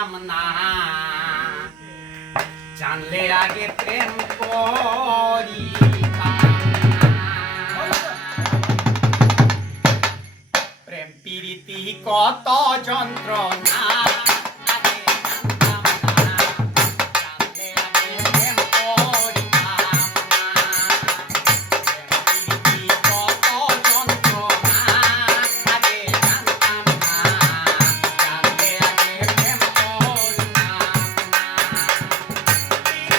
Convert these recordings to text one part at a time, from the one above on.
জানতাম না, জানলে আগে প্রেম করিতাম না। প্রেম প্রীতি কত যন্ত্রণা, আগে জানতাম না, জানলে আগে প্রেম করিতাম না। প্রেম প্রীতি কত যন্ত্রণা, আগে জানতাম না, জানলে আগে প্রেম করিতাম না।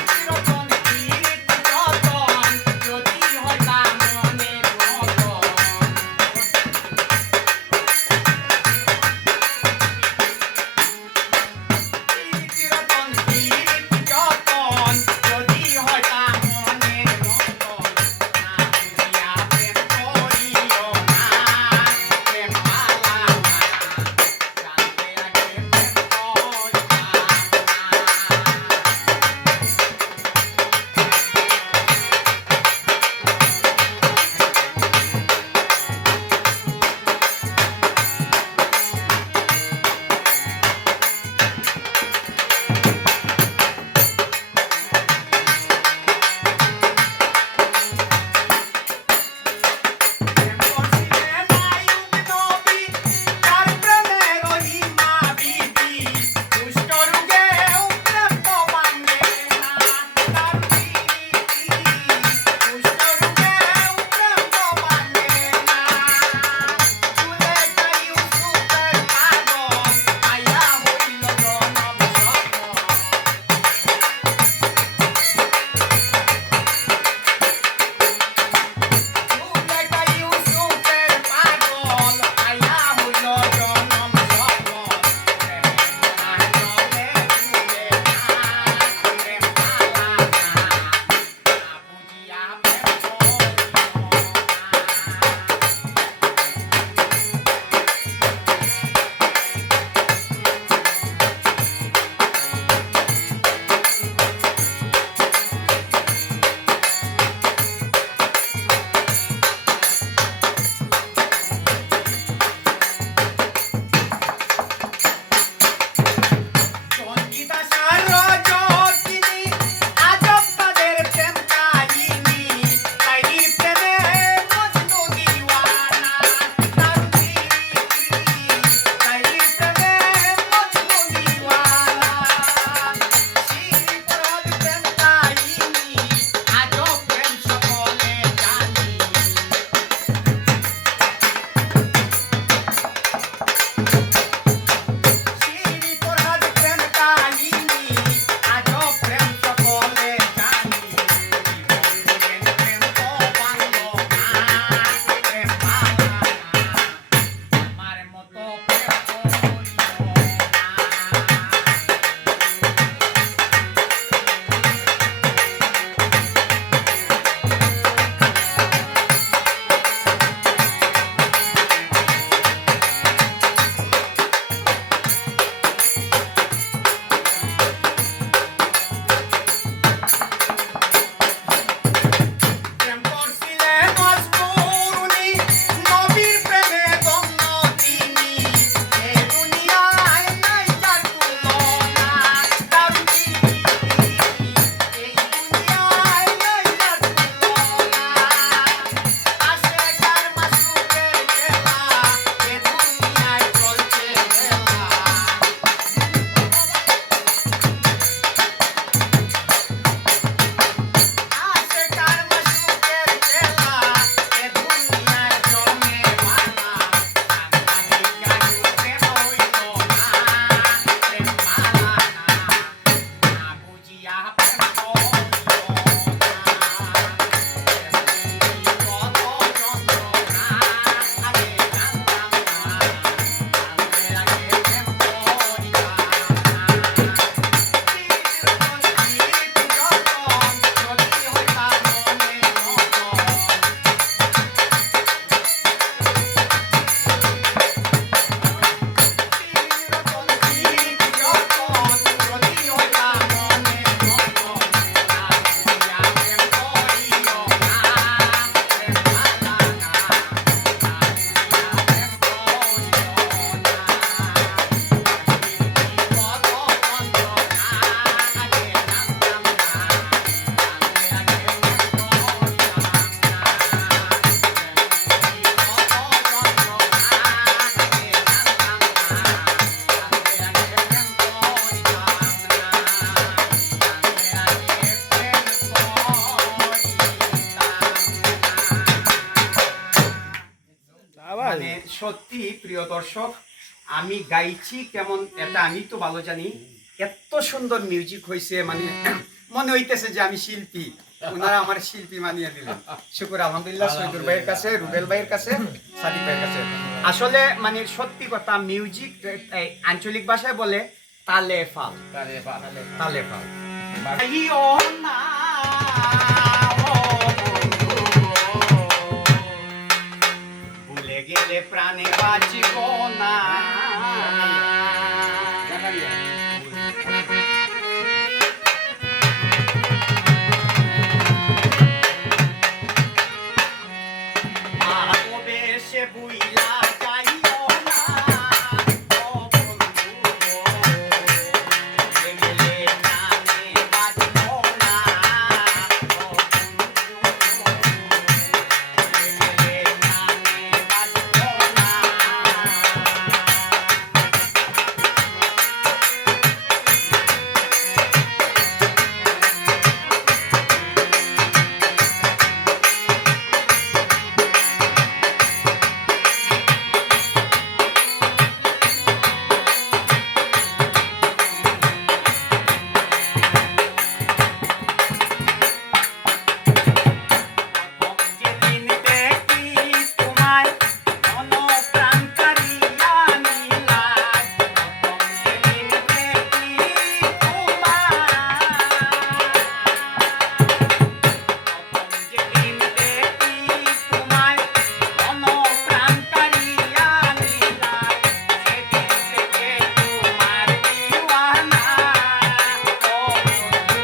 চিরতন চিরতন যদি হইতাম মনের মতন, সত্যি প্রিয় দর্শক, আমি গাইছি কেমন এটা আমি তো ভালো জানি। এত সুন্দর মিউজিক হয়েছে, মানে মনে হইতেছে যে আমি শিল্পী, ওনারা আমার শিল্পী মানিয়ে দিলেন। শুকুর আলহামদুলিল্লাহ সৈদুর ভাইয়ের কাছে, রুবেল ভাইয়ের কাছে, সাদিক ভাইয়ের কাছে। আসলে মানে সত্যি কথা, মিউজিক আঞ্চলিক ভাষায় বলে তালে ফাল, তালে ফাল। গাইও না ও বন্ধু, ভুলে গেলে প্রাণে বাঁচিব না। ভালোবেসে বুইলা যাইও না ও বন্ধু, ভুলে গেলে প্রাণে বাঁচিব না ও বন্ধু, ভুলে গেলে প্রাণে বাঁচিব না। যেদিন দেখি তোমায় মন প্রাণ কারিয়া নিলাই, যেদিন দেখি তোমায়, যেদিন দেখি তোমায় মন প্রাণ কারিয়া নিলাই, সেদিন থেকে তোমার দিওয়ানা ও বন্ধু,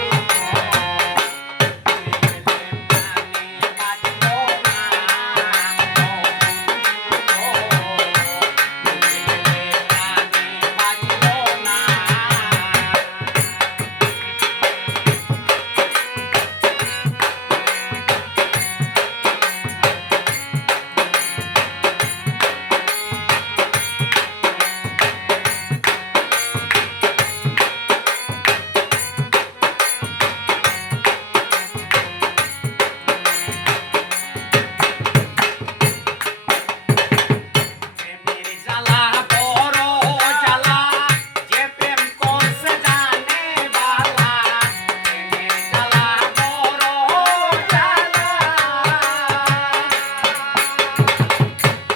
প্রেমের জ্বালা বড় জ্বালা, যে প্রেম করছে জানে বালা, প্রেমের জ্বালা বড় জ্বালা,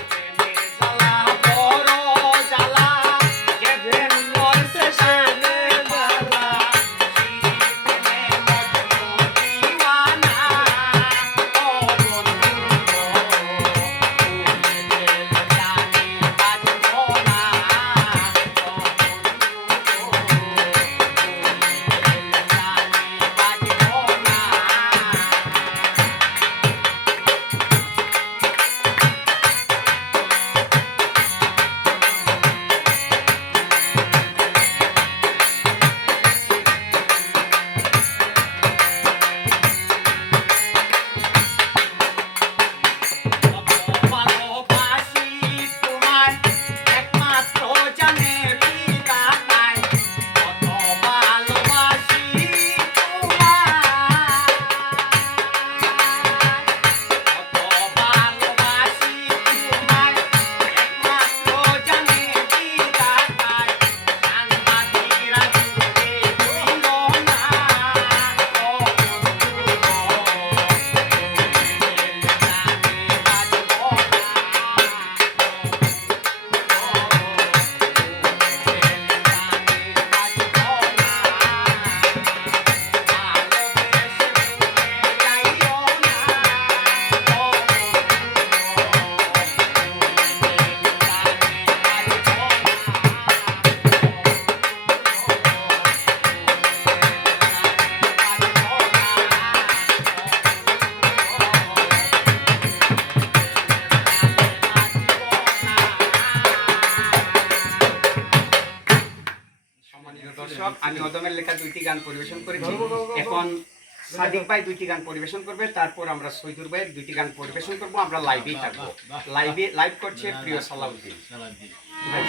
প্রেমের জ্বালা বড় জ্বালা, যে প্রেম করছে জানে বালা, সেই প্রেমে মজনু দিওয়ানা ও বন্ধু, ভালোবাসি তোমায় একমাত্র জানে বিধাতাই, কত ভালোবাসি তোমায়, কত ভালোবাসি তোমায় একমাত্র জানে বিধাতাই, সাংবাদিকরা জুড়ে রইল না ও বন্ধু, সম্মানিত দর্শক, আমি অদমের লেখা 2টি গান পরিবেশন করেছি। এখন সাদিক ভাই 2টি গান পরিবেশন করবে, তারপর আমরা সৈদুর ভাইয়ের 2টি গান পরিবেশন করব। আমরা লাইভেই থাকবো। লাইভ করছে প্রিয় সালাউদ্দিন ভাই।